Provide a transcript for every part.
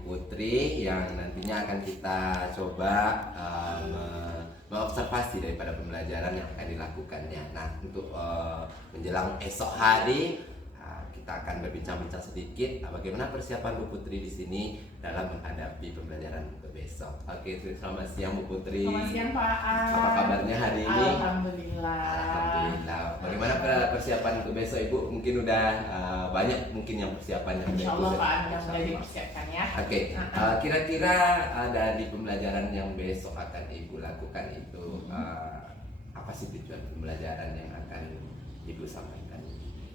Ibu Putri yang nantinya akan kita coba mengobservasi daripada pembelajaran yang akan dilakukannya. Nah, untuk menjelang esok hari kita akan berbincang-bincang sedikit bagaimana persiapan Bu Putri di sini dalam menghadapi pembelajaran untuk besok. Oke, selamat siang Bu Putri. Selamat siang Pak Aan. Apa kabarnya hari ini? Alhamdulillah. Alhamdulillah. Bagaimana persiapan untuk besok Ibu? Mungkin udah banyak mungkin yang persiapannya. Insya Allah Pak Aan yang sudah dipersiapkan ya. Oke, kira-kira dari pembelajaran yang besok akan Ibu lakukan itu apa sih tujuan pembelajaran yang akan Ibu sampaikan?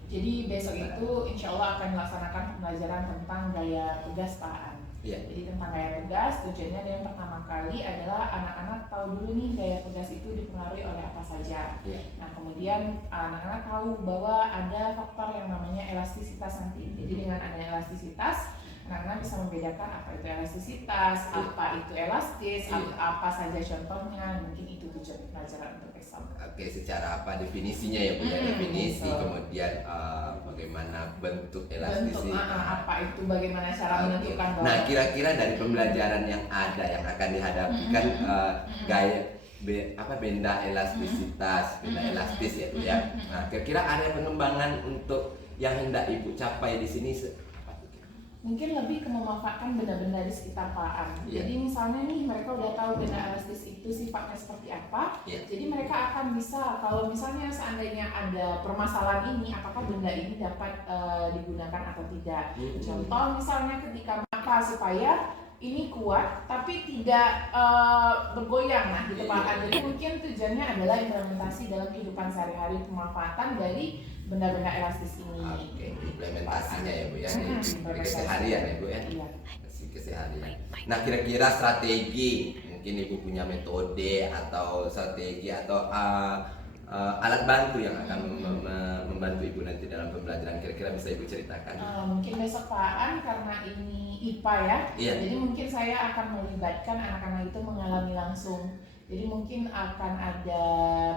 Jadi besok itu insya Allah akan melaksanakan pembelajaran tentang gaya tugas Pak Aan. Iya. Jadi tentang gaya tugas, tujuannya yang pertama kali adalah anak-anak tahu dulu nih gaya tugas itu dipengaruhi oleh apa saja. Iya. Nah kemudian anak-anak tahu bahwa ada faktor yang namanya elastisitas nanti. Jadi dengan adanya elastisitas, anak-anak bisa membedakan apa itu elastisitas, apa itu elastis, apa saja contohnya. Mungkin itu tujuan pelajaran untuk besok. Oke, secara apa definisinya ya Bu? Definisi, kemudian bagaimana bentuk elastisitas. Apa itu, bagaimana cara menentukan bahwa. Nah, kira-kira dari pembelajaran yang ada yang akan dihadapi kan gaya benda elastisitas, benda elastis ya Bu ya. Nah, kira-kira area pengembangan untuk yang hendak Ibu capai di sini mungkin lebih ke memanfaatkan benda-benda di sekitar Pak Aan. Jadi misalnya nih mereka udah tahu benda elastis itu sifatnya seperti apa. Jadi mereka akan bisa, kalau misalnya seandainya ada permasalahan ini, apakah benda ini dapat digunakan atau tidak. Contoh misalnya ketika apa supaya ini kuat tapi tidak bergoyang, nah gitu Pak Aan. Jadi mungkin tujuannya adalah implementasi dalam kehidupan sehari-hari pemanfaatan dari benda-benda elastis ini. Oke, implementasinya ya Bu ya, di keseharian ya Bu ya, keseharian. Nah, kira-kira strategi, mungkin Ibu punya metode atau strategi atau alat bantu yang akan membantu Ibu nanti dalam pembelajaran, kira-kira bisa Ibu ceritakan? Mungkin besok Pak Aan karena ini IPA ya, jadi mungkin saya akan melibatkan anak-anak itu mengalami langsung. Jadi mungkin akan ada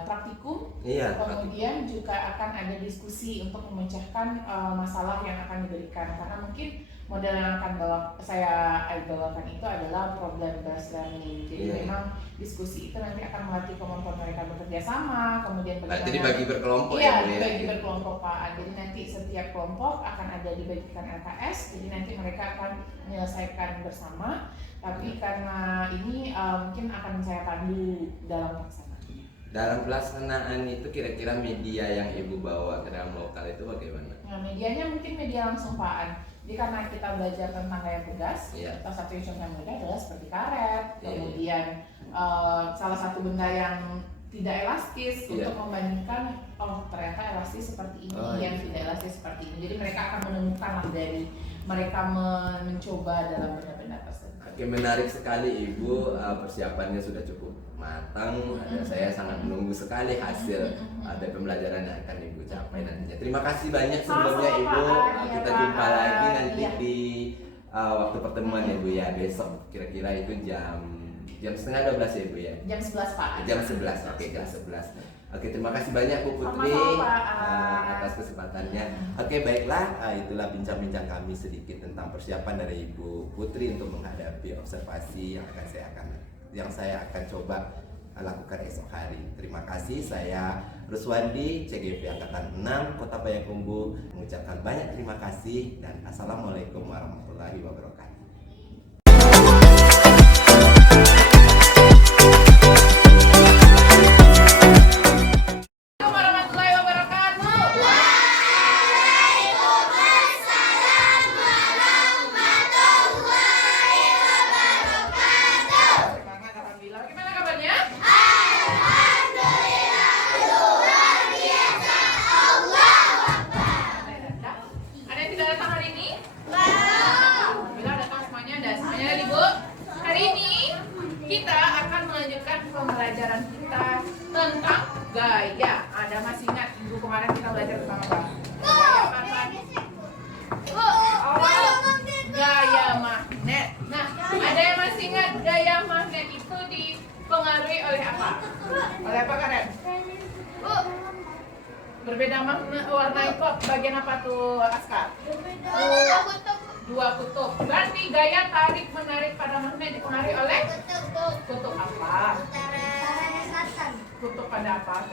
praktikum, kemudian juga akan ada diskusi untuk memecahkan masalah yang akan diberikan. Karena mungkin model yang akan saya bawakan itu adalah problem based learning. Jadi memang diskusi itu nanti akan melatih kemampuan mereka bekerja sama, kemudian bagaimana. Jadi dibagi berkelompok ya Bu ya? Dibagi berkelompok Pak. Jadi nanti setiap kelompok akan ada dibagikan LKS. Jadi nanti mereka akan menyelesaikan bersama. Tapi karena ini mungkin akan saya pandu dalam pelaksanaan. Dalam pelaksanaan itu kira-kira media yang Ibu bawa ke dalam lokal itu bagaimana? Nah, medianya mungkin media langsung Pak Aan. Jadi karena kita belajar tentang gaya tugas, salah satu yang contoh mudah adalah seperti karet, kemudian salah satu benda yang tidak elastis untuk membandingkan, oh ternyata elastis seperti ini, yang tidak elastis seperti ini. Jadi mereka akan menemukan dari mereka mencoba dalam benda-benda tersebut. Oke, menarik sekali Ibu, persiapannya sudah cukup matang. Saya sangat menunggu sekali hasil dari pembelajaran yang akan Ibu capai nantinya. Terima kasih banyak sebelumnya Ibu. Kita jumpa lagi nanti di waktu pertemuan ya Bu ya, besok kira-kira itu jam 11:30 ya Bu ya? Jam 11 Pak. Jam 11, oke jam 11. Oke, terima kasih banyak Bu Putri atas kesempatannya. Oke, baiklah, itulah bincang-bincang kami sedikit tentang persiapan dari Ibu Putri untuk menghadapi observasi yang saya akan coba lakukan esok hari. Terima kasih, saya Ruswandi, CGV Angkatan 6 Kota Payakumbuh mengucapkan banyak terima kasih dan assalamualaikum warahmatullahi wabarakatuh. Pembelajaran kita tentang gaya. Ada masih ingat minggu kemarin kita belajar tentang apa? Gaya magnet. Nah, ada yang masih ingat gaya magnet itu dipengaruhi oleh apa? Oleh apa Karen? Berbeda warna itu bagian apa tuh Askar? 2 kutub. Berarti gaya tarik menarik pada magnet dipengaruhi oleh kutub apa? Kutub pada apa?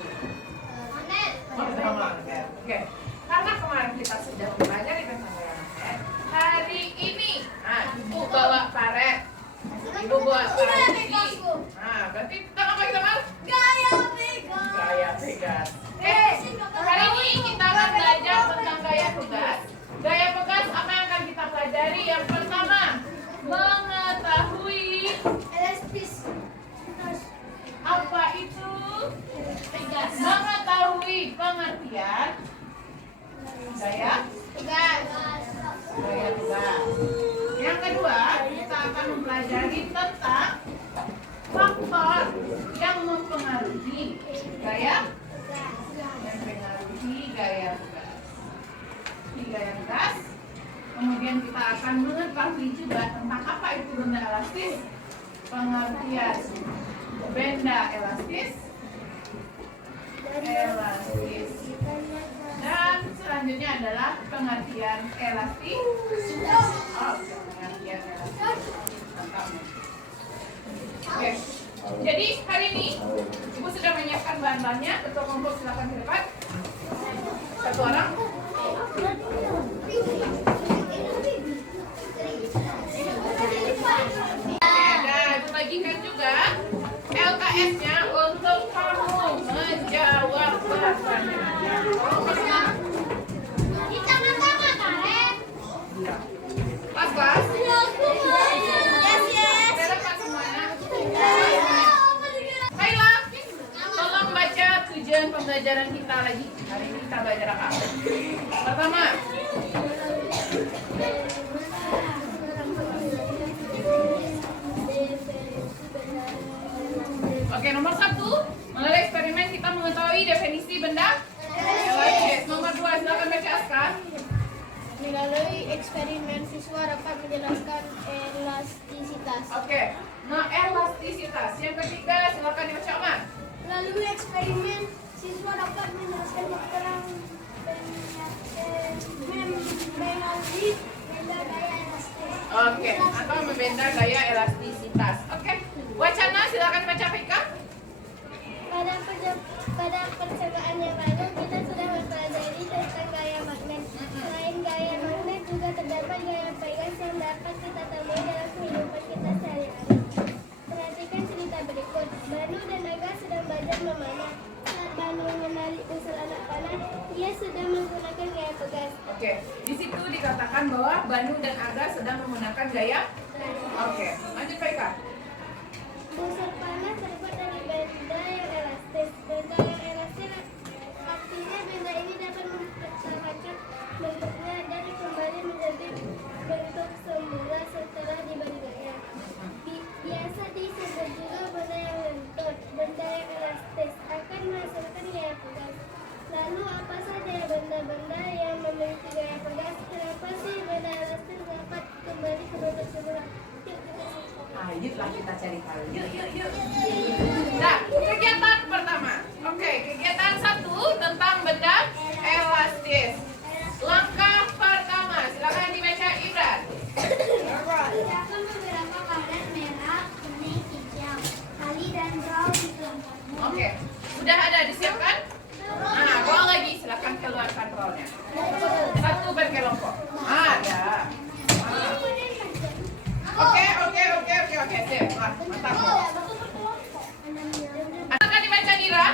Oke. Karena kemarin kita sudah belajar tentang gaya magnet. Hari ini, ibu bawa karet. Ibu bawa karet. Nah, berarti tentang apa kita mau? Gaya pegas. Hari ini kita akan belajar tentang gaya pegas. Gaya pegas apa yang akan kita pelajari? Yang pertama, mengetahui apa itu pegas. Mengetahui pengertian gaya pegas. Yang kedua, kita akan mempelajari tentang faktor yang mempengaruhi gaya pegas. Kemudian kita akan mengetahui juga tentang apa itu benda elastis, pengertian benda elastis, dan selanjutnya adalah pengertian elastisitas. Pengertian elastisitas. Mantap. Oke. Jadi hari ini ibu sudah menyiapkan bahan-bahannya. Ketua kelompok silakan ke depan. Satu orang. Ibu bagikan juga LKS-nya untuk kamu menjawab pertanyaan. Kelas. Silakan semuanya. Baiklah, tolong baca tujuan pembelajaran kita lagi. Hari ini kita belajar apa? Pertama, oke, nomor 1, melalui eksperimen kita mengetahui definisi benda elastis. Nomor 2, silakan baca Aska. Melalui eksperimen siswa dapat menjelaskan elastisitas. Oke, nah elastisitas. Yang ketiga, silakan dibaca Omar. Melalui eksperimen siswa dapat menjelaskan keterangan melalui benda gaya elastis. Oke, atau membenda gaya elastisitas. Oke, wacana silakan baca Pika. Pada percobaan yang lalu kita sudah mempelajari tentang gaya magnet. Selain gaya magnet juga terdapat gaya pegas yang dapat kita temui dalam kehidupan kita sehari-hari. Perhatikan cerita berikut. Banu dan Aga sedang belajar memanah. Saat Banu menarik usul anak panah, ia sudah menggunakan gaya pegas. Oke, di situ dikatakan bahwa Banu dan Aga sedang menggunakan gaya. Oke, lanjut Pika. Busur panah terbuat dari benda yang elastis. Benda yang elastis artinya benda ini dapat mempertahankan bentuknya dan kembali menjadi bentuk semula setelah diberi gaya. Biasa disebut juga benda yang lentur. Benda yang elastis akan menghasilkan gaya pegas. Lalu apa saja benda-benda yang memiliki gaya pegas? Kenapa sih benda elastis dapat kembali ke bentuk semula? Yuk kita Ayolah kita cari tahu. Yuk. Nah, kegiatan pertama. Oke, kegiatan 1 tentang benda elastis. Langkah pertama, silakan dibaca Ibran. Siapkan beberapa karet merah, kuning, hijau, tali dan brown di kelompokmu. Oke, sudah ada disiapkan? Nah, roll lagi, silakan keluarkan rollnya. 1 berkelompok. Ada. Oke, sip. Wah, mantap. Akan dibaca Dira?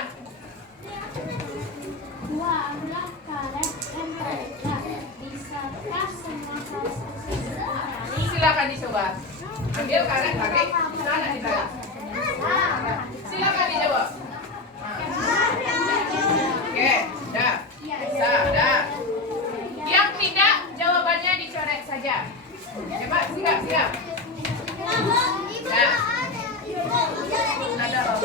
Dua adalah karet yang berbeda. Bisakah semua karet tersebut? Silakan dicoba. Ambil karet tarik, sana ditarik. Silakan dijawab. Oke, dah. Bisa, dah. Yang tidak, jawabannya dicoret saja. Coba, siap. Nah. Nada roll.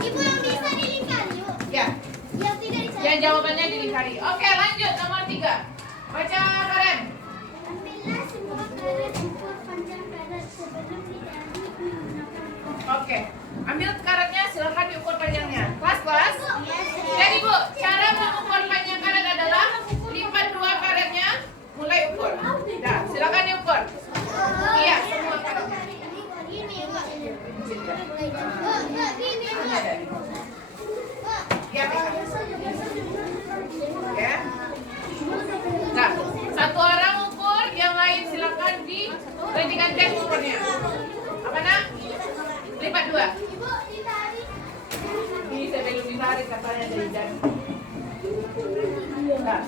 Ibu yang bisa dilingkari, yuk. Ya, Yang tidak bisa. yang jawabannya dilingkari. Oke, lanjut nomor 3. Baca Karen. Ambillah semua karet ukur panjang karet sebelum diaduk menggunakan ukur. Oke, ambil karetnya, silakan diukur panjangnya. Kelas. Jadi Bu, cara mengukur panjang karet adalah lipat 2 karet Perhatikan tes ukurnya. Apa nak? Lipat 2. Ini saya belum ditarik katanya dari jam. Nah.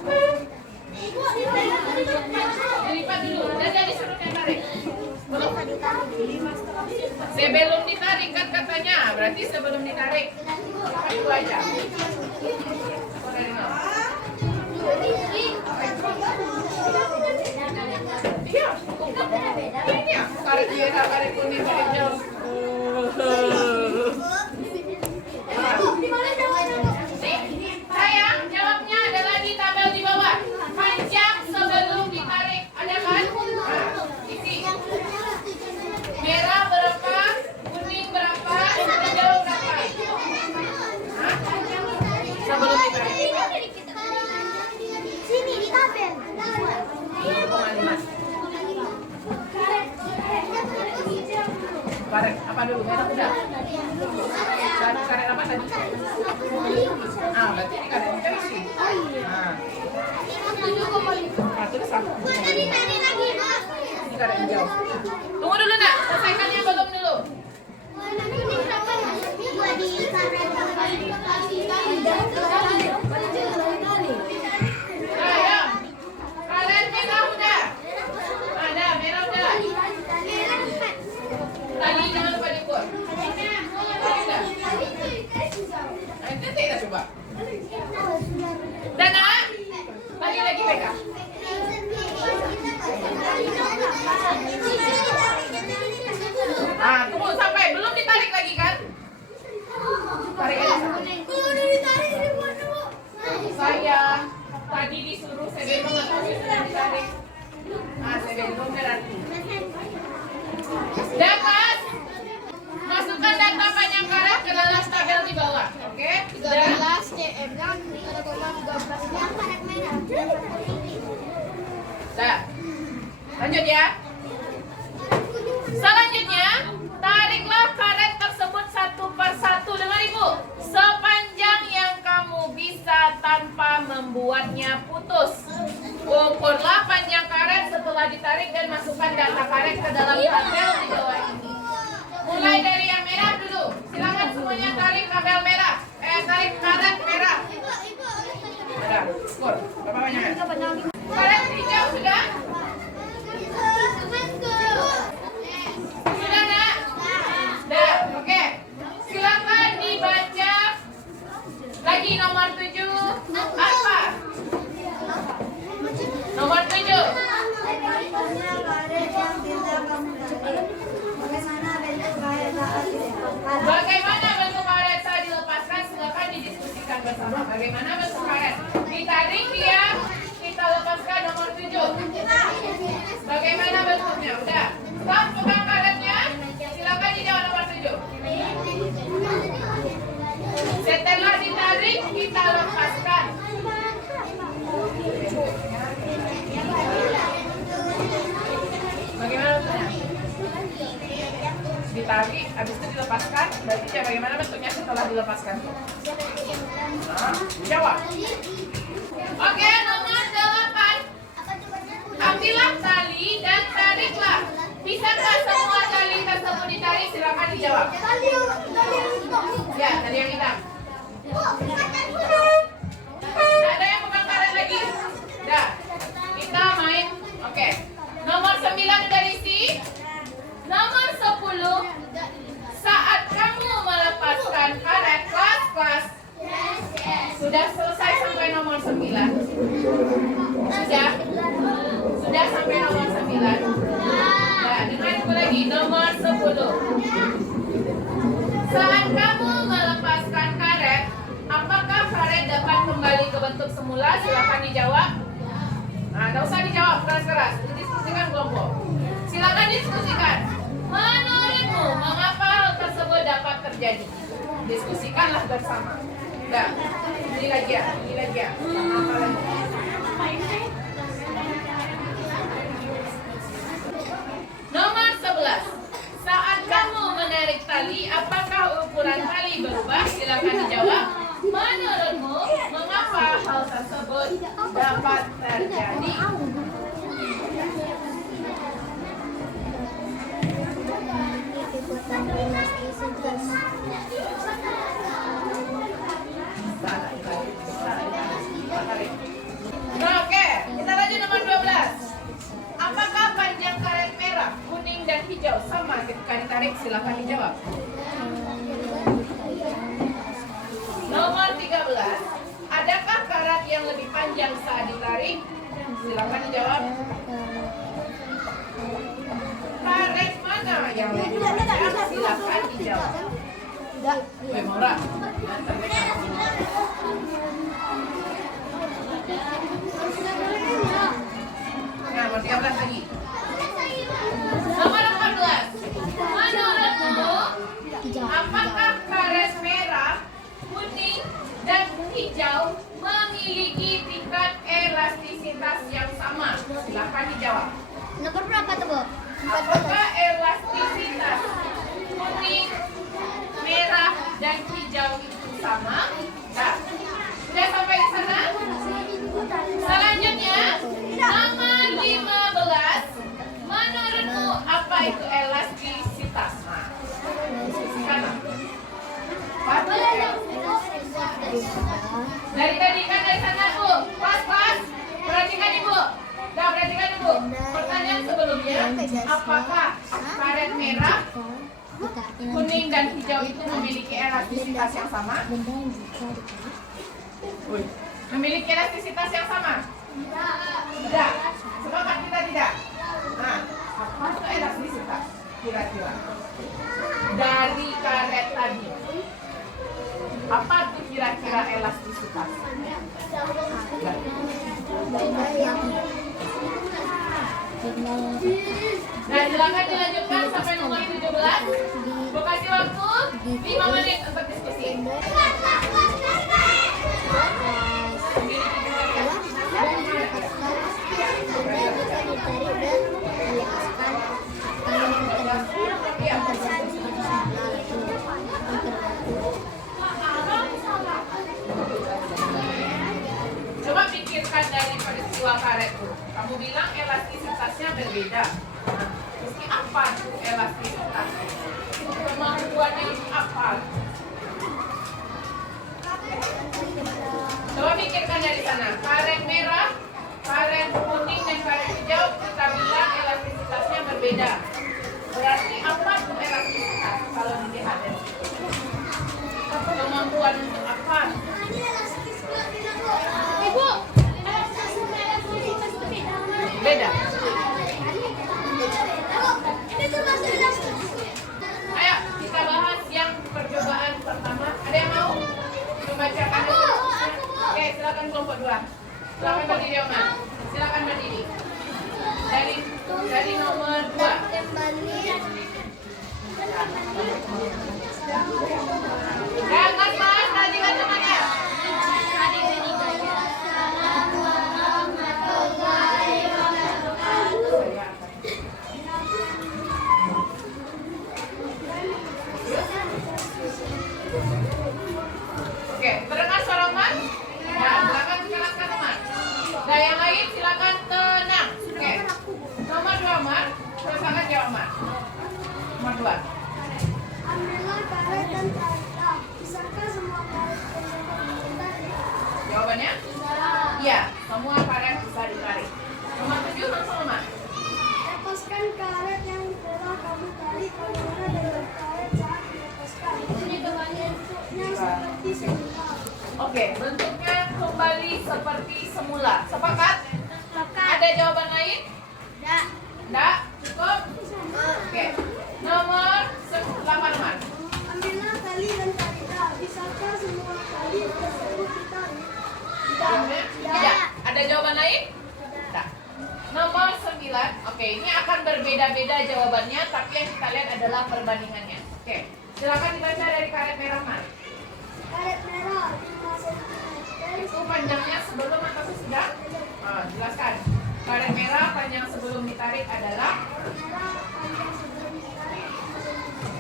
Dilipat dulu. Dan disuruh yang tarik. Belum. Sebelum ditarik kan katanya. Berarti sebelum ditarik. Lipat 2 aja. Iya, ini ya, karet merah, karet kuning, karet hijau. Sayang, jawabnya adalah di tabel di bawah. Panjang sebelum ditarik, ada kan? Isi. Merah berapa, kuning berapa, hijau berapa? Hah? Sebelum ditarik. Sini di tabel. 2,5. Karet apa dulu? Merah udah. Karet apa tadi? Berarti ini karet hijau isi. Terus sama. Jadi tadi lagi, Mas. Ini karet hijau. Tunggu dulu nak, selesaikannya belum dulu. Ini berapa? Dua di karet. Sayang, karet merah udah. Ada, merah udah. Tadi jangan lupa diukur. Nanti kita coba. Dana, balik lagi pegang. Tunggu sampai belum ditarik lagi kan? Tarik aja. Saya tadi disuruh sebelum atau sudah ditarik. Sebelum berarti. Dapat masukkan data panjang karet ke dalam tabel di bawah, oke? 13 cm kan ada koma 13 yang karet merah. Dah. Lanjut ya. Selanjutnya, tariklah karet tersebut satu per satu. Dengar ibu, sepanjang yang kamu bisa tanpa membuatnya putus. Ukurlah panjang karet setelah ditarik dan masukkan data karet ke dalam tabel di bawah ini. Mulai dari yang merah dulu. Silakan semuanya tarik tabel merah. Tarik karet merah. Sudah, ukur. Berapa banyak? Karet hijau sudah? Sudah nak? Sudah, oke. Silakan dibaca lagi nomor 7. Apa? Nomor 7. Bagaimana bentuk karet saat dilepaskan? Silakan didiskusikan bersama. Bagaimana bentuk karet? Ditarik dia, kita lepaskan nomor 7. Bagaimana bentuknya? Udah. Stop, pegang karetnya. Silakan dijawab nomor 7. Setelah ditarik, kita lepaskan. Bagaimana bentuknya? Ditarik, habis itu dilepaskan. Berarti ya bagaimana bentuknya setelah dilepaskan? Jawab. Oke, nomor 8. Ambillah tali dan tariklah. Bisakah semua tali tersebut ditarik? Silakan dijawab. Ya, tali yang hitam. Ada yang pegang karet lagi? Dah. Kita main. Oke. Nomor 9 udah diisi. Nomor 10. Saat kamu melepaskan karet kelas. Sudah selesai sampai nomor 9. Sudah sampai nomor 9. Nah, dengar aku lagi. Nomor 10. Saat kamu melepaskan karet, apakah karet dapat kembali ke bentuk semula? Silakan dijawab. Nah, tidak usah dijawab keras-keras. Diskusikan kelompok. Silakan diskusikan. Menurutmu, mengapa hal tersebut dapat terjadi? Diskusikanlah bersama. Udah. Ini lagi ya. Apa lagi? Nomor 11. Saat kamu menarik tali, apakah ukuran tali berubah? Silakan dijawab. Menurutmu, mengapa hal tersebut dapat terjadi? hijau sama ketika ditarik, silakan dijawab. Nomor 13, adakah karat yang lebih panjang saat ditarik? Silakan dijawab. Karet mana yang lebih panjang? Silakan dijawab. Maura. Nah, nomor 13 lagi. Nomor 14. Menurutmu, apakah karet merah, kuning, dan hijau memiliki tingkat elastisitas yang sama? Silakan dijawab. Nomor berapa tuh, Bu? Apakah elastisitas kuning, merah, dan hijau itu sama? Nah, sudah sampai di sana? Selanjutnya, nomor 15. Menurutmu apa itu elastisitas? Nah, sana. Apa itu elastisitas? Dari tadi kan dari sana, Bu. Pas. Perhatikan Ibu. Dah, perhatikan Ibu. Pertanyaan sebelumnya, apakah karet merah, kuning, dan hijau itu memiliki elastisitas yang sama? Memiliki elastisitas yang sama? Tidak. Sepakat kita tidak? Nah, apa itu elastisitas? Kira-kira dari karet tadi, apa itu kira-kira elastisitas? Nah, silakan dilanjutkan sampai nomor 17. Gue kasih waktu 5 menit untuk diskusi. Coba pikirkan dari peristiwa karet. Kamu bilang elastisitasnya berbeda. Nah, meski apa itu elastisitas? Kemampuannya itu apa? Coba pikirkan dari sana. Karet merah, karet kuning, dan karet hijau kita bilang elastisitasnya berbeda. Berarti apa itu elastisitas kalau dilihat dari situ? Kemampuan untuk apa? Ibu, beda. Ayo kita bahas yang percobaan pertama. Ada yang mau membacakan? Oke, silakan kelompok 2. Silakan berdiri, Oma. Silakan berdiri. Dari nomor 2. Jangan mas, tadi kacamata. Oke, berdengar suara Mas? Ya, silakan jelaskan Mas. Nah, yang lain silakan tenang. Oke. Nomor 2 Mas, silakan jawab Mas. Nomor 2. Ambillah karet dan tariklah. Bisakah semua karet tersebut ditarik? Jawabannya? Iya, semua karet bisa ditarik. Nomor 7 langsung Mas. Lepaskan karet yang telah kamu tarik bagaimana dengan karet saat dilepaskan. Ini bentuknya seperti semula. Oke, bentuknya kembali seperti semula. Sepakat? Sepakat. Ada jawaban lain? Tidak. Enggak? Cukup? Oke. Nomor 8 Mas. Ambillah tali dan tariklah. Bisakah semua tali tersebut ditarik? Jawabannya? Tidak. Ada jawaban lain? Tidak. Nomor 9. Oke, ini akan berbeda-beda jawabannya, tapi yang kita lihat adalah perbandingannya. Oke. Silakan dibaca dari karet merah Mas. Karet merah 5 cm. Itu panjangnya sebelum atau sesudah? Jelaskan. Karet merah panjang sebelum ditarik adalah? Merah panjang sebelum ditarik 5 cm.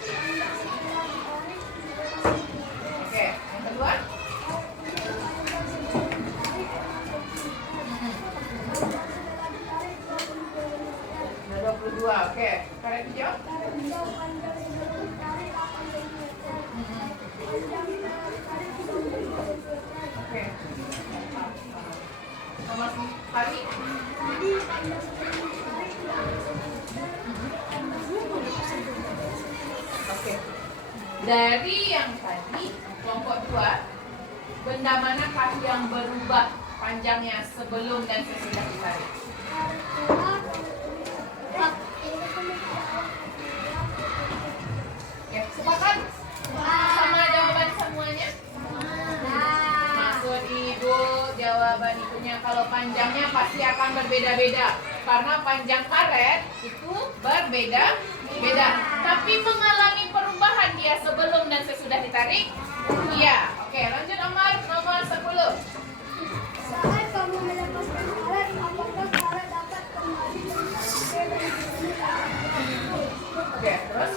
Panjang setelah ditarik 5 cm. Oke. Yang kedua? Karet kuning panjang sebelum ditarik 5 cm. Panjang setelah ditarik 22 cm. 22. Oke. Karet hijau? Karet hijau panjang sebelum ditarik 8 cm. Panjang setelah ditarik 10 cm. Oke. Nomor tadi? Jadi panjang sebelum ditarik 6 cm. Dari yang tadi, kelompok 2, benda manakah yang berubah panjangnya sebelum dan sesudah ditarik? Ya, sepakat? Sama jawaban semuanya? Maksud ibu, jawaban ibunya kalau panjangnya pasti akan berbeda-beda. Karena panjang karet itu berbeda-beda. Tapi mengalami perubahan dia sebelum dan sesudah ditarik? Iya. Oke, lanjut Omar, nomor 10. Saat kamu melepaskan karet, apakah karet dapat kembali Oke, terus?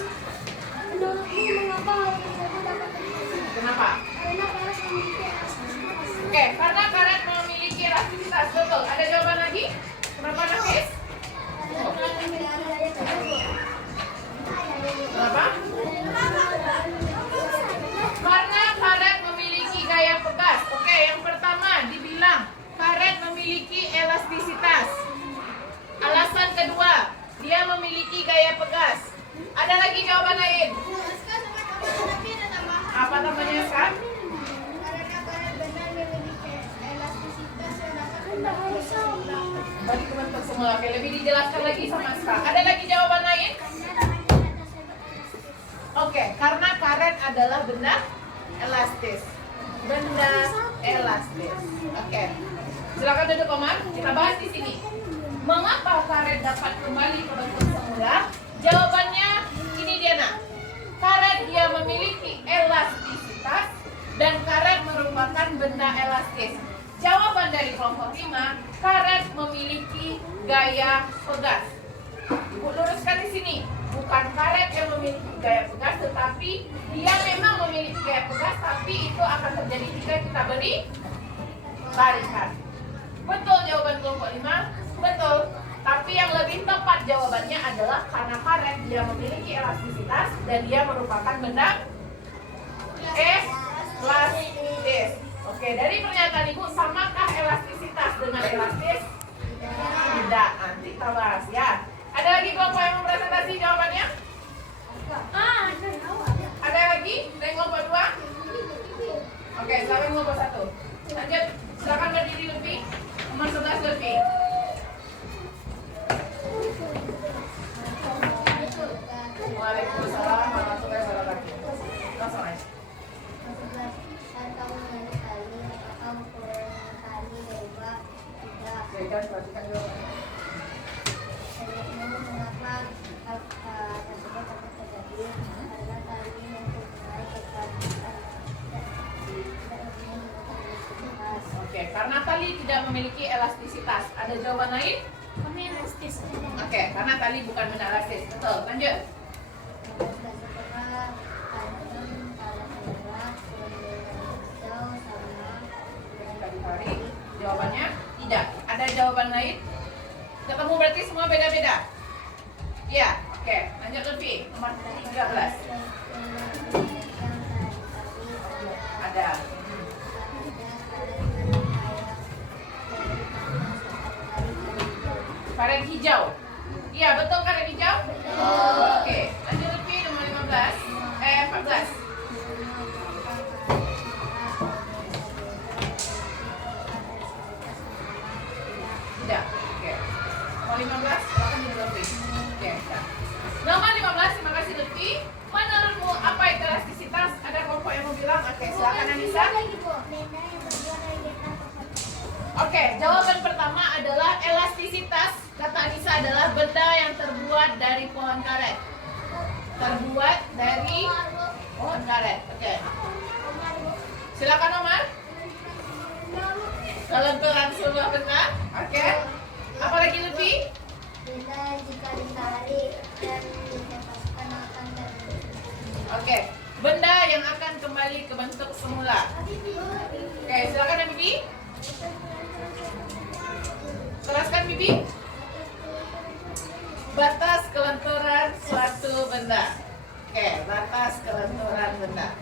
Menurutmu mengapa hal tersebut dapat terjadi? Kenapa? Karena karet memiliki elastisitas. Oke, karena karet memiliki elastisitas. Betul. Ada jawaban lagi? Kenapa Nafis? Karena karet memiliki daya tersebut. Kenapa? Karena karet memiliki gaya pegas. Oke, yang pertama dibilang karet memiliki elastisitas. Alasan kedua, dia memiliki gaya pegas. Ada lagi jawaban lain? Apa namanya Kak? Karena karet benar memiliki elastisitas yang dapat kembali semula. Bagi kebentuk semula. Oke, lebih dijelaskan lagi sama Kak. Ada lagi jawaban lain? Oke, karena karet adalah benda elastis. Benda elastis. Oke. Silakan duduk Omar. Kita bahas di sini. Mengapa karet dapat kembali ke bentuk semula? Jawabannya ini dia nak. Karet dia memiliki elastisitas dan karet merupakan benda elastis. Jawaban dari kelompok 5, karet memiliki gaya pegas. Ibu luruskan di sini. Bukan karet yang memiliki gaya pegas, tetapi dia memang memiliki gaya pegas, tapi itu akan terjadi jika kita beri tarikan. Betul jawaban kelompok 5? Betul. Tapi yang lebih tepat jawabannya adalah karena karet dia memiliki elastisitas dan dia merupakan benda elastis. Oke, dari pernyataan ibu, samakah elastisitas dengan elastis? Tidak. Nanti kita bahas ya. Ada lagi kelompok yang mempresentasi jawabannya? Ada lagi dari kelompok 2? Oke, silakan kelompok 1. Lanjut, silakan berdiri lebih. Nomor 11 lebih. Waalaikumsalam warahmatullahi wabarakatuh. Langsung aja. Berikan, perhatikan jawabannya. Oke, karena tali tidak memiliki elastisitas. Ada jawaban lain? Oke, karena tali bukan benda elastis. Betul, lanjut. Ketika ditarik, jawabannya tidak. Ada jawaban lain? Ketemu berarti semua beda-beda? Iya, oke. Lanjut Lutfi, nomor 13. Ada. Karet hijau. Iya, betul karet hijau? Oke. Lanjut Lutfi, nomor 14. 14. Tidak. Oke. Nomor 15, silakan di Lutfi. Oke, tidak. Nomor 15, terima kasih Lutfi. Menurutmu apa itu elastisitas? Ada kelompok yang mau bilang? Oke, silakan Anissa. Oke, jawaban pertama adalah elastisitas. Kata Anissa adalah benda yang terbuat dari pohon karet. Terbuat dari pohon karet. Oke. Silakan Omar. Kelenturan sebuah benda. Oke. Apa lagi Lutfi? Benda jika ditarik dan dilepaskan akan terbentuk. Oke. Benda yang akan kembali ke bentuk semula. Oke, silakan Bibi. Teruskan Bibi. Batas kelenturan suatu benda. Oke, batas kelenturan benda.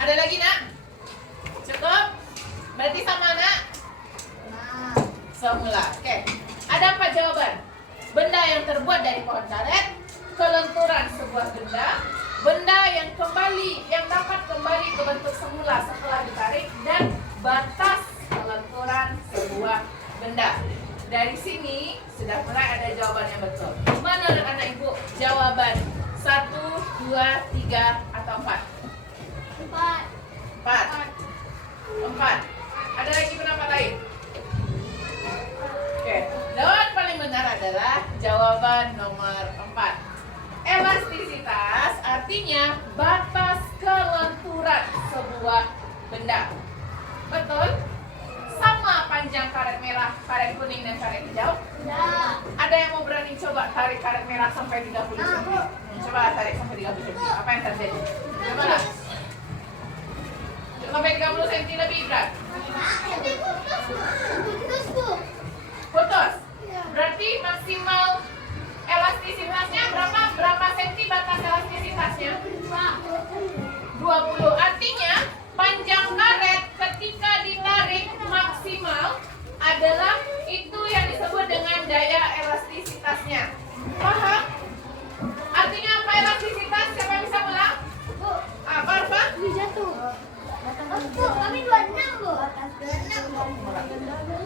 Ada lagi nak? Cukup? Berarti sama nak? Semula. Oke. Ada 4 jawaban. Benda yang terbuat dari pohon karet, kelenturan sebuah benda, benda yang dapat kembali ke bentuk semula setelah ditarik, dan batas kelenturan sebuah benda. Dari sini sudah mulai ada jawaban yang betul. Menurut anak ibu, jawaban 1, 2, 3 atau 4? 4. Ada lagi pendapat lain? Oke, jawaban paling benar adalah jawaban nomor 4. Elastisitas artinya batas kelenturan sebuah benda. Betul? Sama panjang karet merah, karet kuning, dan karet hijau? Ada yang mau berani coba tarik karet merah sampai 30 cm? Coba tarik sampai 30 cm. Apa yang terjadi? Coba lah. Sampai 30 cm lebih berat. Putus. Berarti maksimal elastisitasnya berapa? Berapa senti batas elastisitasnya? 20. Artinya panjang karet ketika ditarik maksimal adalah itu yang disebut dengan daya elastisitasnya. Paham? Artinya apa elastisitas? Siapa yang bisa ulang? Apa?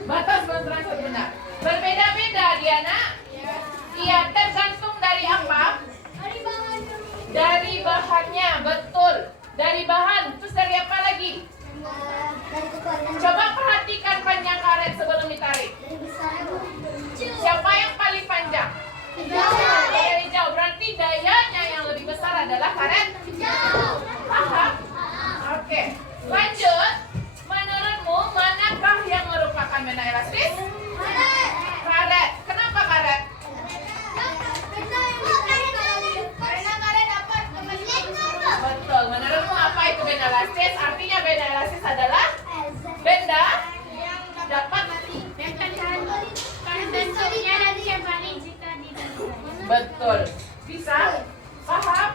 Batas kelenturan suatu benda. Berbeda-beda Diana? Iya, tergantung dari apa? Dari bahannya, betul. Dari bahan, terus dari apa lagi? Coba perhatikan panjang karet sebelum ditarik. Siapa yang paling panjang? Dari jauh. Berarti dayanya yang lebih besar adalah karet paham? Oke, lanjut. Menurutmu manakah yang merupakan benda elastis? Karet. Kenapa karet? Betul. Menurutmu apa itu benda elastis? Artinya benda elastis adalah benda yang dapat betul. Bisa? Paham?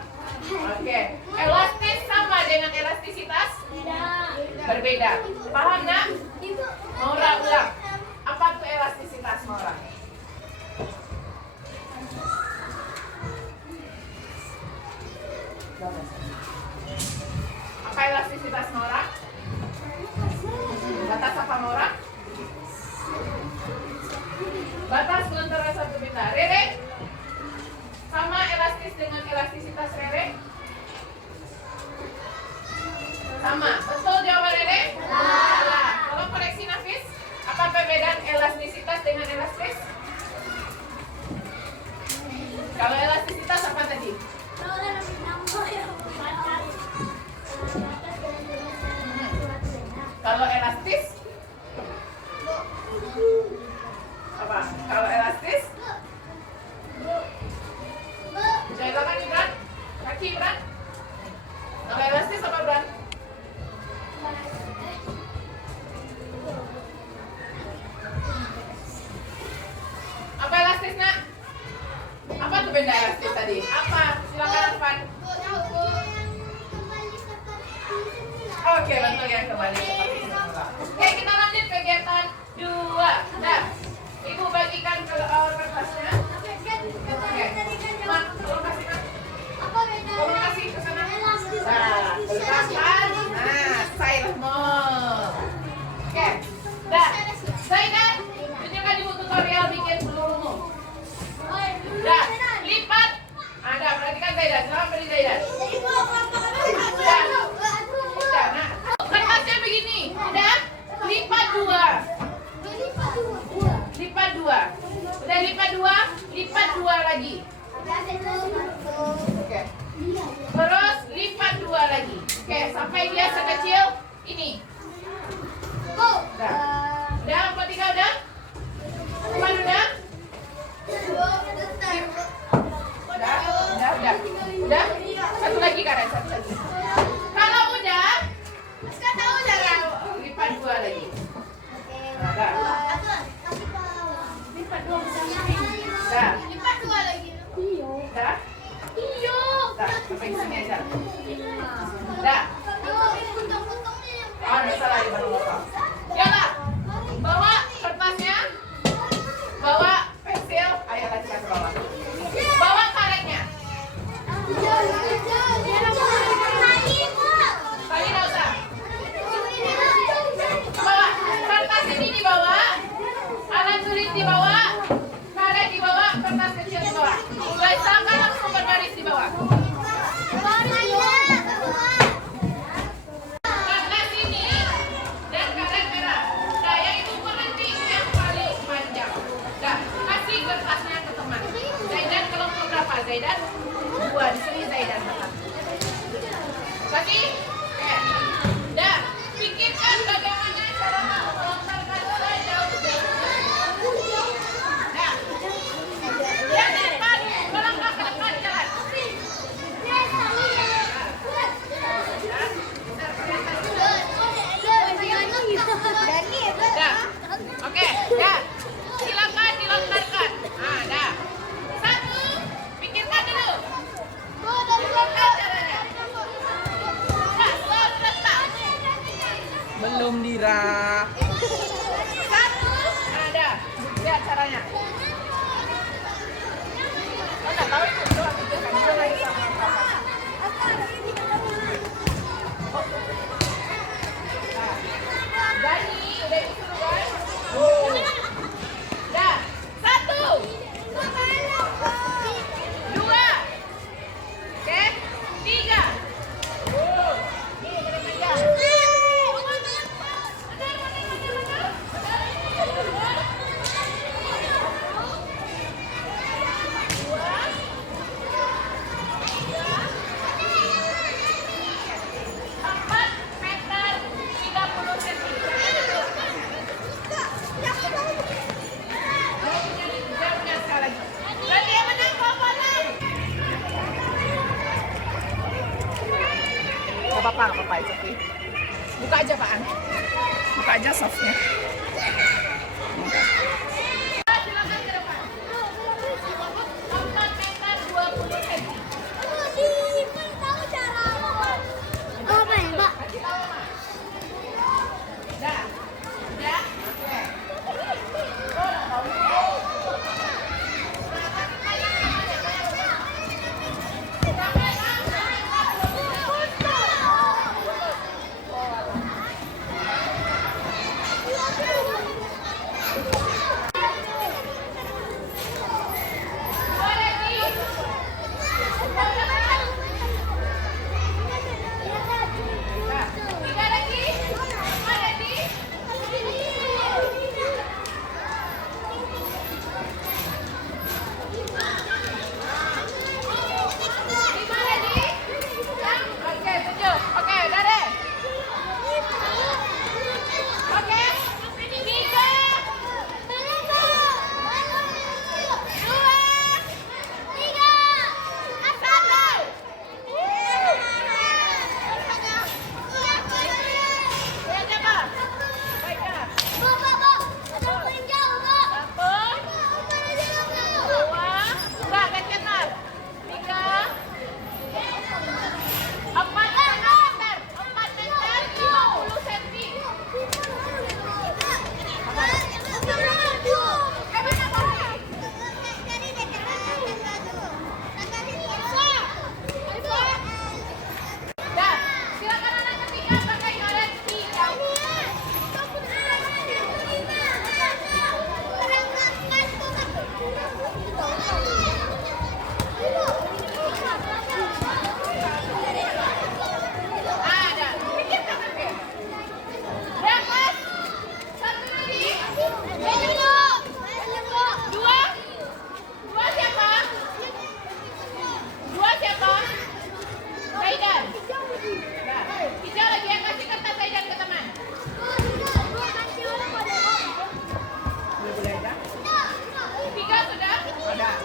Oke. Elastis sama dengan elastisitas? Berbeda. Paham nak? Maura ulang. Apa itu elastisitas, Maura? Apa elastisitas, Maura? Batas apa, Maura? Batas kelenturan satu benda. Rere? Sama elastis dengan elastisitas Rere? Sama. Betul jawaban Rere? Salah. Tolong koreksi Nafis. Apa perbedaan elastisitas dengan elastis? Kalau elastisitas apa tadi? Kalau elastis? Apa? Kalau elastis? Jailakan Ibran? Kaki Ibran? Kalau elastis apa Ibran? Apa elastis nak? Apa tuh benda elastis tadi? Apa? Silakan Arfan. Oke, betul yang kembali seperti semula. Oke, kita lanjut kegiatan 2. Nah, Ibu bagikan ke kertasnya. Oke. Mak, tolong kasih kan? Tolong kasih ke sana. Nah, letakkan. Nah, saya mau. Oke. Dah. Zaidan, tunjukkan Ibu tutorial bikin pelurumu. Dah, lipat. Ada, perhatikan Zaidan. Selamat beri Zaidan. Dah. Udah, nah. Kertasnya begini. Udah? Lipat 2. Lipat 2. Udah lipat 2, lipat 2 lagi. Oke. Terus lipat 2 lagi. Oke, sampai dia sekecil ini. Udah. Udah, 4, 3 udah? Udah? Udah? Udah? Satu lagi karet, satu lagi. Kalau udah, sekarang tahu cara lipat 2 lagi. Udah. Lipat 2 udah. Lipat 2 lagi. Udah? Udah, sampai di sini aja. Udah. Oh, udah salah di potong-potong. Yalah. Bawa kertasnya. Bawa pensil. Ayo lanjutkan ke bawah. Bawa karetnya. Zaidan. 2 di sini Zaidan tetap. Kasih. Oke. Dah. Pikirkan bagaimana cara melontarkan bola jauh-jauh. Dah. Yang depan, melangkah ke depan jalan. Dah. Oke, dah. Silakan dilontarkan. Ah, dah. 1, pikirkan dulu. Pikirkan caranya. Dah, letak. Belum Dira. 1, nah dah. Lihat caranya. Oh, nggak tahu itu doang pikirkan. Itu lagi sama apa. Dani, udah disuruh kan? Dah, 1, 2, oke, 3. Nih, bener aja. Gak apa-apa, itu sih. Buka aja, Pak An. Buka aja softnya. Silakan ke depan. 4 meter 20 cm. Apa ya, Mbak? Kasih tahu, Mak. Dah. Udah? Oke. Oh, udah tahu. Ada.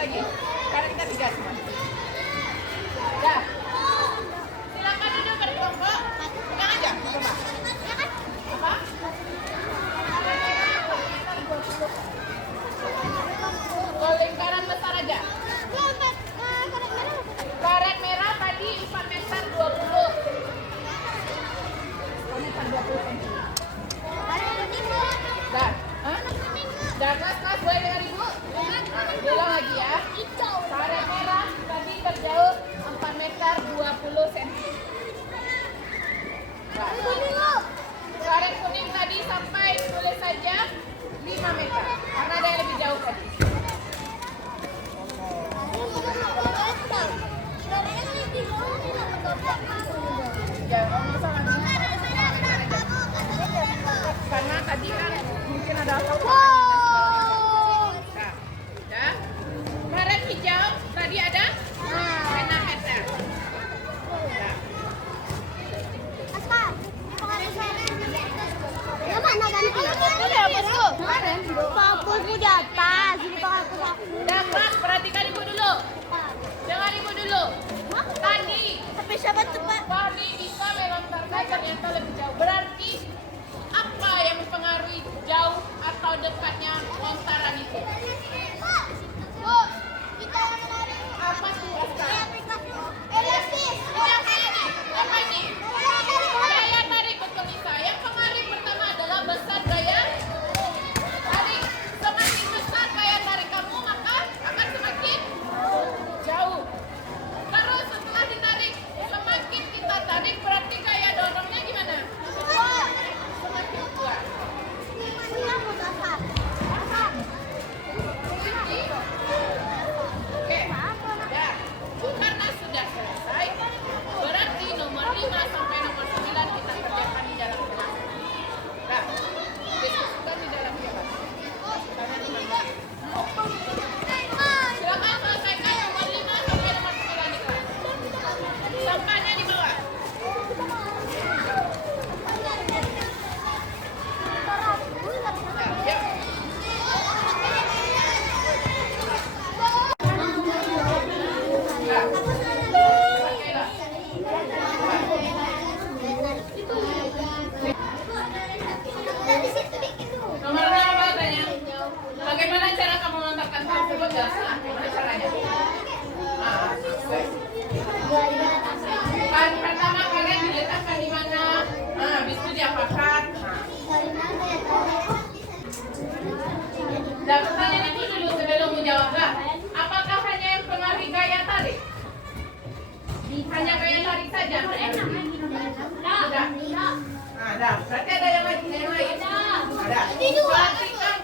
lagi. Sekarang kita 3 semua. Dah. Silakan duduk berkelompok. Pegang aja, coba. Apa? Oh, lingkaran besar aja. Karet merah tadi 4 meter 20. 4 meter 20 cm. Dah. Hah? Dah, kelas boleh dengar ibu? Ulang lagi ya. Karet merah tadi berjauh 4 meter 20 cm. Karet kuning tadi sampai tulis saja 5 meter. Karena ada yang lebih jauh tadi. Ya, masalah karena tadi kan mungkin ada apa-apa. Nah, ya. Karet hijau tadi ada 6 meter. Nah. Pampusmu di atas, ini Dan Mas, perhatikan ibu dulu. Dengar ibu dulu. Tadi Tapi siapa tuh Pak? Fahri bisa melontarkan ternyata lebih jauh. Berarti apa yang mempengaruhi jauh atau dekatnya lontaran itu? Bu, kita yang menarik. Apa tuh? Elastis. Apa ini? Gaya tarik, betul Nisa. Yang pengaruh pertama adalah besar gaya tarik. Semakin besar gaya tarik kamu, maka akan semakin jauh. Terus setelah ditarik, semakin kita tarik, berarti gaya dorongnya gimana? Semakin kuat. Oke, ya. Karena sudah selesai, berarti nomor 5 sampai nomor 9 kita kerjakan di dalam kelas. Nah, diskusikan di dalam kelas. Karena di mana? Silakan selesaikan nomor 5 sampai nomor 9 di kelas. Sampahnya di bawah. Ya, ya. Nomor berapa tanya? Bagaimana cara kamu melontarkan tersebut? Jelaskan. Bagaimana caranya? Pertama kalian diletakkan di mana? Habis itu diapakan? Dan pertanyaan itu dulu sebelum menjawab. Apakah hanya yang pengaruhi gaya tarik? Hanya gaya tarik saja? Tidak. Ada. Berarti ada yang lain? Ada. Perhatikan.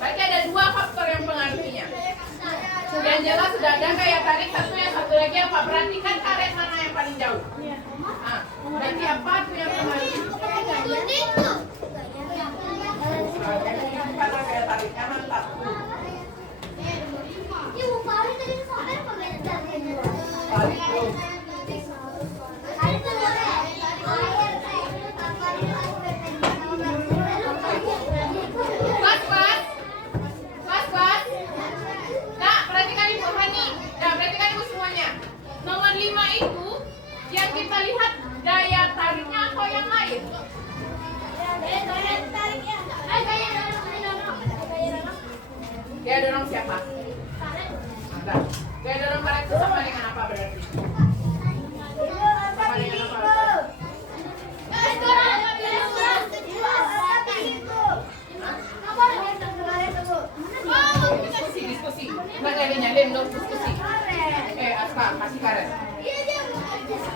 Berarti ada 2 faktor yang pengaruhinya. Yang jelas sudah ada gaya tarik satu, yang satu lagi apa? Perhatikan karet mana yang paling jauh. Berarti apa tuh yang pengaruhi? Karena gaya tariknya mantap. Tarik belum. Kelas. Nah, perhatikan ibu Hani. Nah, perhatikan ibu semuanya. Nomor 5 itu yang kita lihat gaya tariknya atau yang lain? Gaya dorong siapa? Ada. Gaya dorong karet itu sama dengan apa berarti? Sama dengan apa? Diskusi. Nggak ada nyalin dong diskusi. Aska, kasih karet.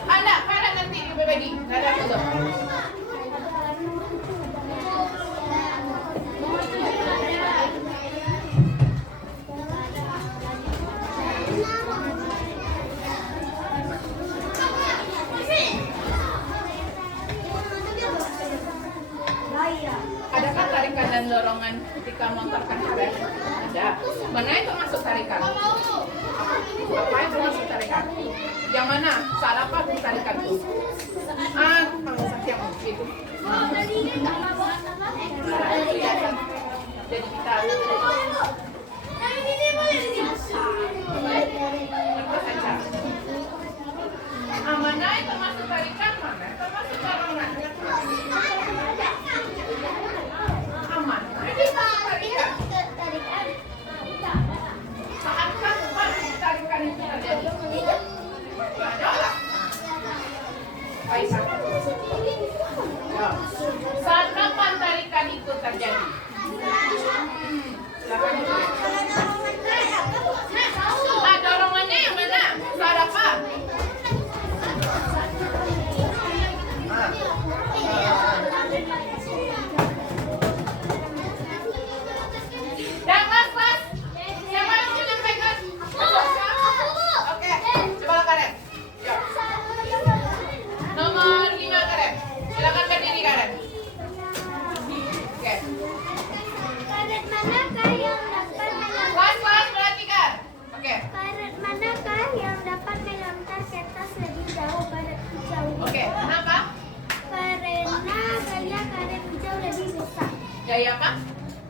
Ada karet nanti dibagi. Nggak ada tuh. Adakah tarikan dan dorongan ketika melontarkan karet? Ada. Mana yang termasuk tarikan? Apa yang termasuk tarikan? Yang mana? Saat apa tuh tarikan itu? Panggung yang itu. Jadi kita Gaya apa?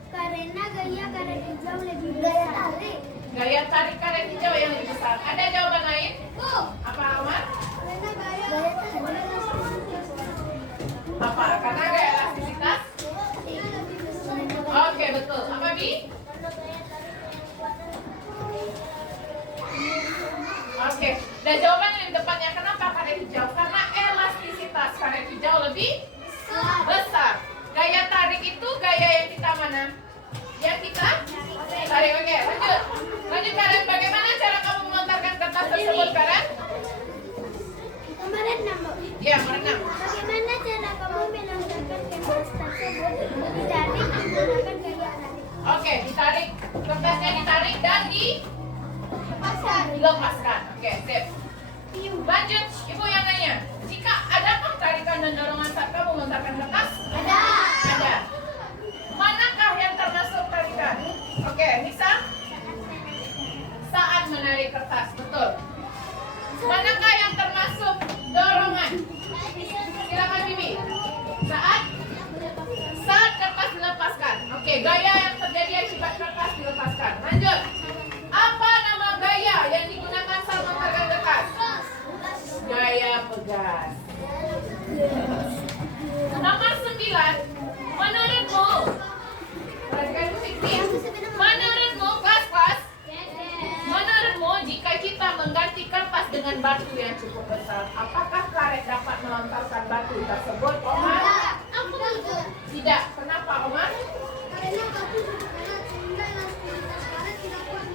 Karena gaya karet hijau lebih besar. Gaya tarik karet hijau yang lebih besar. Ada jawaban lain? Apa Omar? Karena gaya Apa? Karena gaya elastisitas? Oke, betul. Apa Bi? Oke, dan jawaban yang depannya kenapa karet hijau? Karena elastisitas karet hijau lebih besar. Gaya tarik itu gaya yang kita mana? Yang kita tarik. Oke, lanjut. Lanjut Karen, bagaimana cara kamu melontarkan kertas tersebut Karen? merenang. Ya, merenang. Bagaimana cara kamu melontarkan kertas tersebut? Ditarik menggunakan gaya tarik. Oke, ditarik. Kertasnya ditarik dan dilepaskan. Oke, sip. Lanjut, Ibu yang nanya. Jika adakah tarikan dan dorongan saat kamu melontarkan kertas? Ada. Ada. Manakah yang termasuk tarikan? Oke, Nisa? Saat menarik kertas, betul. Manakah yang termasuk dorongan? Silakan Bibi. Saat kertas dilepaskan. Oke, gaya yang terjadi akibat kertas dilepaskan. Lanjut. Apa nama gaya yang digunakan saat melontarkan kertas? Gaya pegas. Nomor 9. Menurutmu, perhatikan musik nih. Menurutmu, kelas-kelas, menurutmu jika kita mengganti kertas dengan batu yang cukup besar, apakah karet dapat melontarkan batu tersebut, Omar? Tidak. Kenapa, Omar? Karena batu berat sehingga elastisitas karet tidak kuat.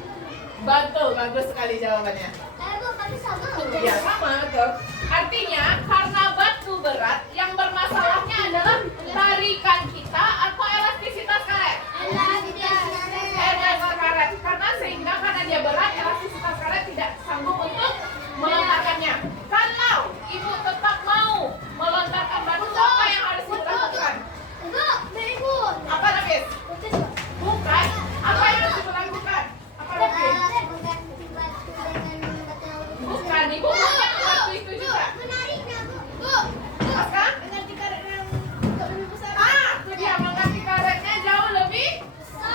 Betul, bagus sekali jawabannya. Tapi sama. Ya, sama, betul. Artinya, karena batu berat, yang bermasalahnya adalah tarikan kita atau elastisitas karet. Elastisitas karet. Karena dia berat, elastisitas karet tidak sanggup untuk melontarkannya. Kalau Ibu tetap mau melontarkan batu, apa yang harus Ibu lakukan? Apa, Nafis? Bukan. Apa yang harus Ibu lakukan? Apa, Nafis? Bukan, Ibu punya batu itu juga. Apakah? Itu dia, mengganti karetnya jauh lebih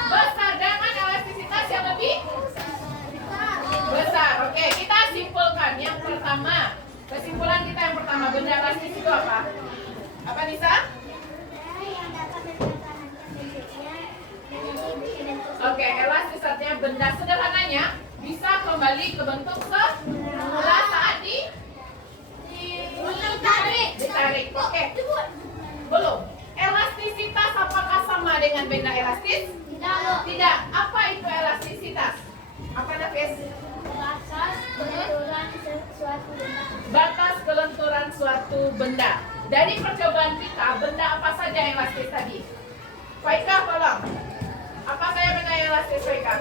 besar dengan elastisitas yang lebih besar. Oke, kita simpulkan. Yang pertama, kesimpulan kita yang pertama, benda elastis itu apa? Apa, Nisa? Oke, elastis artinya benda sederhananya bisa kembali ke bentuk semula saat ditarik. Oke. Belum. Elastisitas apakah sama dengan benda elastis? Tidak. Apa itu elastisitas? Apa, Nafis? Batas kelenturan suatu benda. Dari percobaan kita, benda apa saja yang elastis tadi? Faika, tolong. Apa saja benda yang elastis, Faika?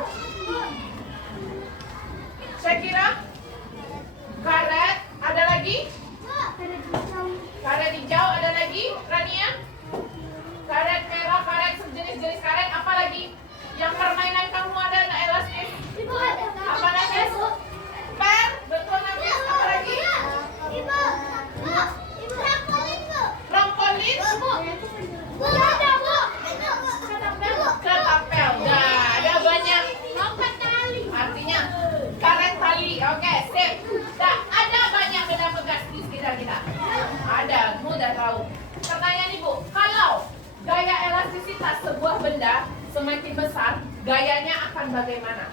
Syakira? Karet. Ada lagi? Karet hijau. Ada lagi? Rania? Karet merah, karet sejenis-jenis karet. Apa lagi? Yang permainan kamu ada elastis? Apa lagi? Pen? Betul, Nafis. Apa lagi? Trampolin? Ketapel. Nah, ada banyak. Artinya karet tali. Oke, sip. Nah, ada banyak benda pegas di sekitar kita. Ada, mudah tahu. Pertanyaan Ibu, kalau gaya elastisitas sebuah benda semakin besar, gayanya akan bagaimana?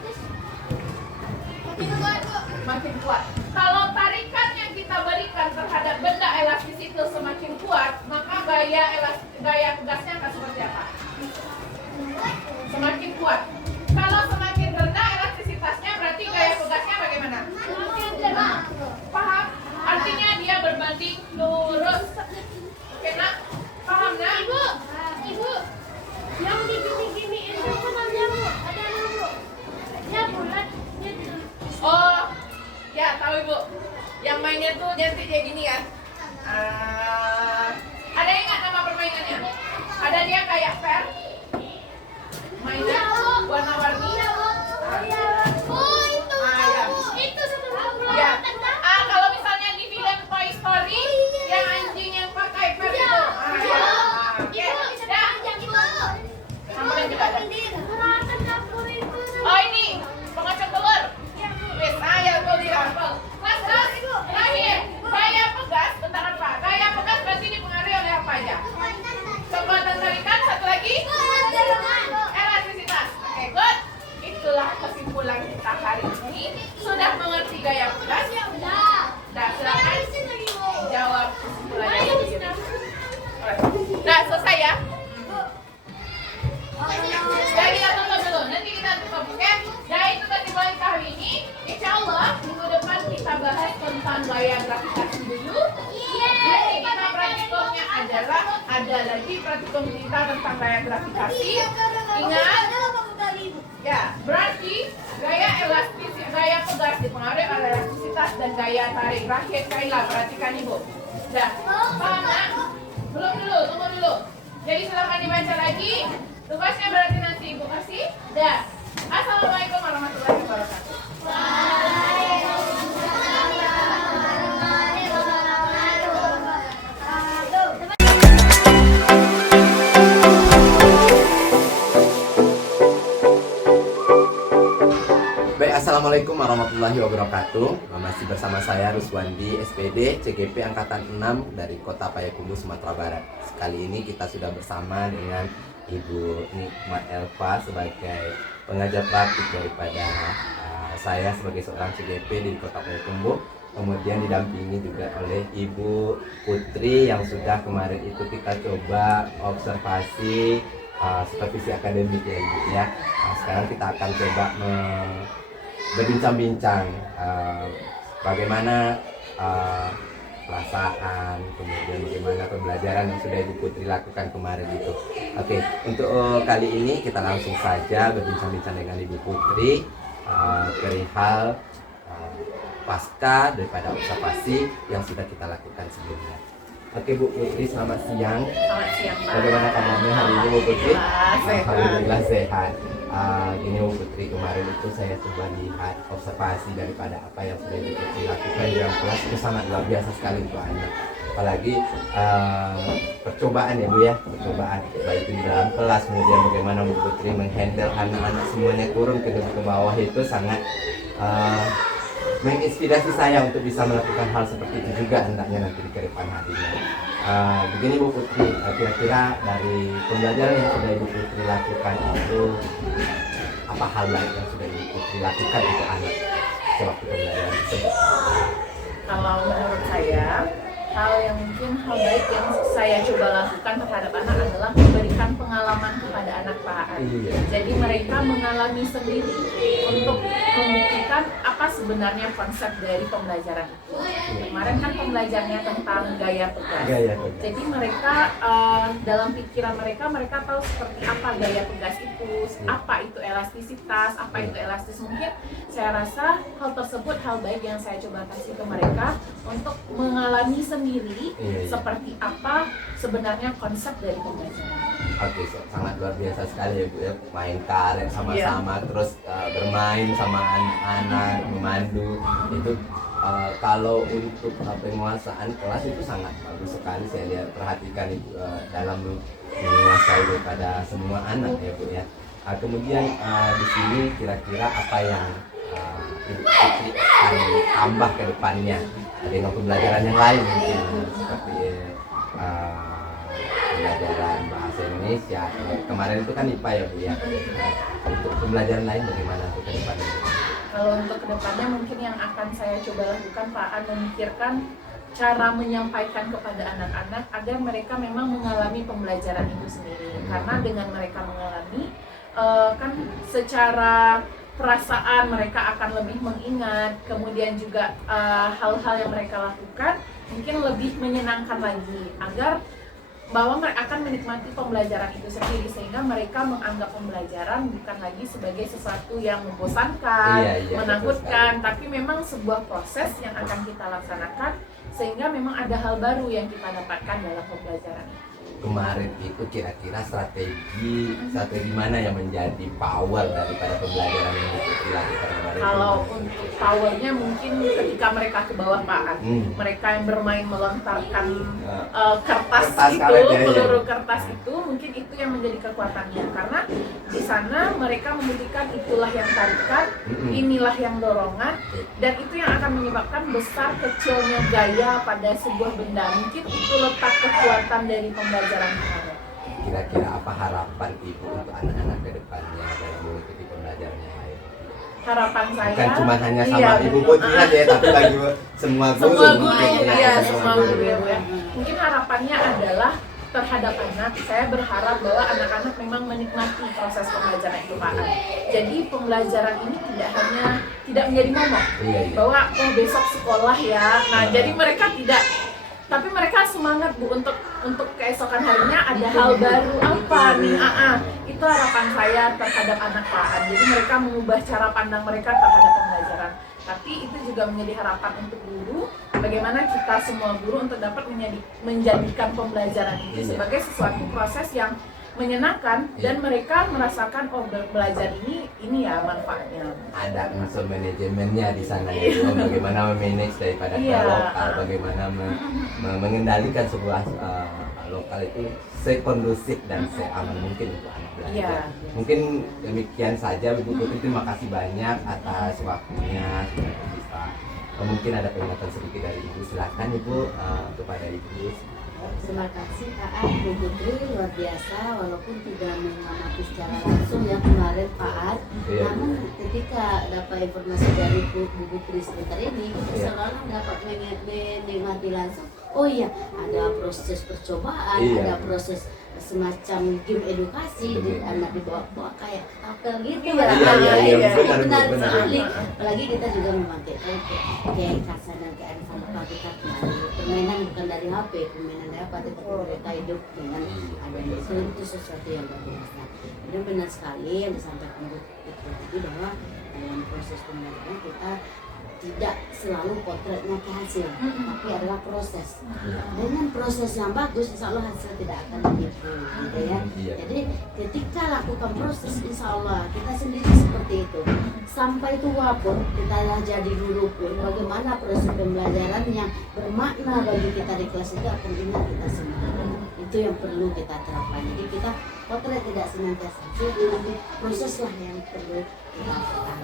Makin kuat. Kalau tarikan yang kita berikan terhadap benda elastis itu semakin kuat, maka gaya pegasnya akan seperti apa? Semakin kuat. Kalau semakin rendah elastisitasnya, berarti gaya pegasnya bagaimana? Paham? Artinya dia berbanding lurus. Oke, nak? Paham, nak? Ibu, yang digini-gini itu kenalnya Bu, ada Bu. Dia bulat, dia Oh, ya tahu Ibu. Yang mainnya tuh nyetik kayak gini kan? Ada yang ingat nama permainannya? Ada dia kayak fair? Mainan warna-warni? Oh, itu. Ya. Itu sebelum Ya. Kalau misalnya di film Toy Story, yang anjing yang pakai fair itu. Ya. Oke. Dan kita hari ini sudah mengerti gaya pegas? Nah, silakan jawab kesimpulannya begitu. Nah, selesai ya. Ya, kita tutup dulu. Nanti kita tutup, oke? Nah, itu tadi mulai hari ini. Insya Allah minggu depan kita bahas tentang gaya gravitasi dulu. Jadi kita praktikumnya adalah ada lagi praktikum kita tentang gaya gravitasi. Ingat, ya berarti gaya elastis, gaya pegas dipengaruhi oleh elastisitas dan gaya tarik. Terakhir Kaila, perhatikan ibu. Dah, paham nak? Belum dulu, tunggu dulu. Jadi silahkan dibaca lagi. Tugasnya berarti nanti ibu kasih. Dah. Assalamualaikum warahmatullahi wabarakatuh. Baik, assalamualaikum warahmatullahi wabarakatuh. Masih bersama saya Ruswandi, SPD, CGP Angkatan 6 dari Kota Payakumbuh, Sumatera Barat. Kali ini kita sudah bersama dengan Ibu Nikmat Elva sebagai pengajar praktik daripada saya sebagai seorang CGP di Kota Payakumbuh. Kemudian didampingi juga oleh Ibu Putri yang sudah kemarin itu kita coba observasi supervisi akademik ya Ibu ya. Nah, sekarang kita akan coba berbincang-bincang bagaimana perasaan, kemudian bagaimana pembelajaran yang sudah Ibu Putri lakukan kemarin itu. Oke, untuk kali ini kita langsung saja berbincang-bincang dengan Ibu Putri perihal pasca daripada observasi yang sudah kita lakukan sebelumnya. Oke Bu Putri, selamat siang. Selamat siang, Pak. Bagaimana kabarnya hari ini Bu Putri? Sehat. Alhamdulillah sehat. Gini Bu Putri, kemarin itu saya coba lihat observasi daripada apa yang sudah Ibu Putri lakukan di dalam kelas, itu sangat luar biasa sekali untuk anak. Apalagi percobaan ya Bu ya, percobaan baik itu di dalam kelas, kemudian bagaimana Bu Putri menghandle anak-anak semuanya turun ke bawah, itu sangat menginspirasi saya untuk bisa melakukan hal seperti itu juga hendaknya nanti di kedepan harinya. Begini Bu Putri, kira-kira dari pembelajaran yang sudah Ibu Putri lakukan itu apa hal baik yang sudah Ibu Putri lakukan untuk anak sewaktu pembelajaran tersebut? Kalau menurut saya, hal baik yang saya coba lakukan terhadap anak adalah memberikan pengalaman kepada anak Pak. Iya. Jadi mereka mengalami sendiri untuk membuktikan apa sebenarnya konsep dari pembelajaran itu. Kemarin kan pembelajarannya tentang gaya pegas. Gaya pegas. Jadi mereka dalam pikiran mereka tahu seperti apa gaya pegas itu, apa itu elastisitas, apa itu elastis. Mungkin saya rasa hal tersebut hal baik yang saya coba kasih ke mereka untuk mengalami sendiri seperti apa sebenarnya konsep dari pembelajaran. Oke, sangat luar biasa sekali ya Bu ya, main karet sama-sama, terus bermain sama anak-anak, memandu itu. Kalau untuk penguasaan kelas itu sangat bagus sekali, saya lihat, perhatikan itu dalam menguasai daripada semua anak ya Bu ya. Kemudian di sini kira-kira apa yang Ibu Putri akan tambah ke depannya dengan pembelajaran yang lain mungkin seperti pembelajaran bahasa Indonesia kemarin itu kan IPA ya Bu ya. Untuk pembelajaran lain bagaimana untuk ke depannya? Kalau untuk kedepannya mungkin yang akan saya coba lakukan Pak, memikirkan cara menyampaikan kepada anak-anak agar mereka memang mengalami pembelajaran itu sendiri. Karena dengan mereka mengalami, kan secara perasaan mereka akan lebih mengingat, kemudian juga hal-hal yang mereka lakukan mungkin lebih menyenangkan lagi, agar bahwa mereka akan menikmati pembelajaran itu sendiri, sehingga mereka menganggap pembelajaran bukan lagi sebagai sesuatu yang membosankan, menakutkan, tapi memang sebuah proses yang akan kita laksanakan sehingga memang ada hal baru yang kita dapatkan dalam pembelajaran. Kemarin itu kira-kira strategi mana yang menjadi power daripada pembelajaran yang dilakukan kemarin? Kalau untuk powernya mungkin ketika mereka ke bawah Pak, mereka yang bermain melontarkan kertas itu, peluru kertas itu, mungkin itu yang menjadi kekuatannya, karena di sana mereka membuktikan itulah yang tarikan, inilah yang dorongan, dan itu yang akan menyebabkan besar kecilnya gaya pada sebuah benda. Mungkin itu letak kekuatan dari pembelajaran. Kira-kira apa harapan Ibu untuk anak-anak ke depannya dalam mengikuti pembelajaran yang lain? harapan saya Bukan cuma hanya sama iya, Ibu Putri aja ya, tapi bagi semua guru. semua guru mungkin ya, ya, semua guru ya. Mungkin harapannya adalah terhadap anak, saya berharap bahwa anak-anak memang menikmati proses pembelajaran itu Pak. Jadi pembelajaran ini tidak menjadi momok, Iya. bahwa oh besok sekolah ya. Nah, jadi mereka tidak, tapi mereka semangat Bu untuk keesokan harinya ada hal baru apa nih. Itu harapan saya terhadap anak Pak. Jadi mereka mengubah cara pandang mereka terhadap pembelajaran. Tapi itu juga menjadi harapan untuk guru, bagaimana kita semua guru untuk dapat menjadikan pembelajaran itu sebagai sesuatu proses yang menyenangkan dan mereka merasakan oh belajar ini ya manfaatnya. Ada unsur manajemennya di sana ya, bagaimana memanage daripada lokal, bagaimana mengendalikan sebuah lokal itu sekondusif dan seaman mungkin untuk anak belajar. Mungkin demikian saja Ibu Putri, terima kasih banyak atas waktunya. Bisa mungkin ada peringatan sedikit dari Ibu, silakan Ibu kepada Ibu. Terima kasih Kak Bu Putri, luar biasa walaupun tidak mengamati secara langsung ya kemarin Pak Ad. Namun ketika dapat informasi dari Bu Putri sebentar ini, seolah-olah dapat menikmati langsung. Oh iya, ada proses percobaan, ada proses semacam game edukasi, anak dibawa kayak tampil gitu ya. Benar sekali. Apalagi kita juga membangkitkan kayak kasar dan kearifan lokal kita melalui permainan bukan dari HP, permainan dari apa, tapi mereka hidup dengan adanya itu sesuatu yang luar biasa. Jadi benar sekali yang disampaikan Bu Putri bahwa dalam proses pembelajaran kita tidak selalu potretnya ke hasil, tapi adalah proses. Dengan proses yang bagus, insya Allah hasil tidak akan begitu, gitu ya. Jadi ketika lakukan proses, insya Allah kita sendiri seperti itu. Sampai tua pun, kita lah jadi guru pun, bagaimana proses pembelajaran yang bermakna bagi kita di kelas itu akan ingat kita semua. Itu yang perlu kita terapkan. Jadi kita potret tidak senantiasa hasil, tapi proseslah yang perlu kita lakukan.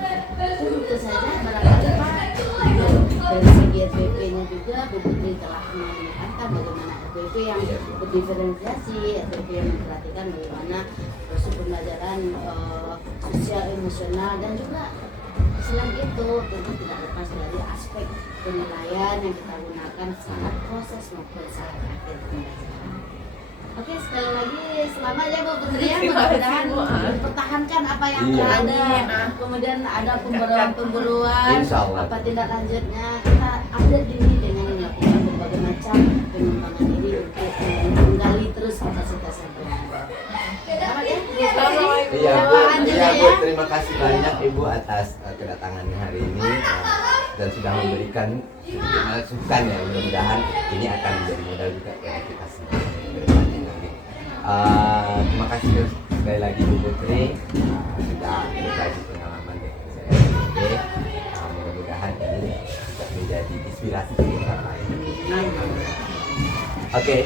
Itu saja barangkali Pak. Dari segi RPP-nya juga Bu Putri telah menekankan bagaimana RPP yang berdiferensiasi, RPP yang memperhatikan bagaimana proses pembelajaran sosial, emosional, dan juga selain itu tentu tidak lepas dari aspek penilaian yang kita gunakan saat proses maupun saat akhir pembelajaran. Oke, sekali lagi selamat ya Bu Putri ya, mudah-mudahan pertahankan apa yang ada, kemudian ada pemburuan, apa tindak lanjutnya, kita update diri dengan melakukan berbagai macam pengembangan diri untuk menggali terus kapasitas yang berada. Selamat ya, Iya Bu, terima kasih banyak Ibu atas kedatangannya hari ini dan sudah memberikan masukan ya, mudah-mudahan ini akan menjadi modal juga bagi kita semua. Terima kasih sekali lagi Bu Putri sudah berbagi pengalaman dengan saya. Mudah-mudahan ini bisa menjadi inspirasi bagi orang lain. Oke,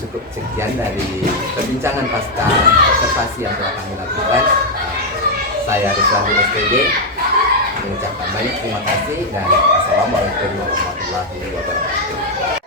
cukup sekian dari perbincangan pasca observasi yang telah kami lakukan. Saya Ruslan SPG mengucapkan banyak terima kasih dan assalamualaikum warahmatullahi wabarakatuh.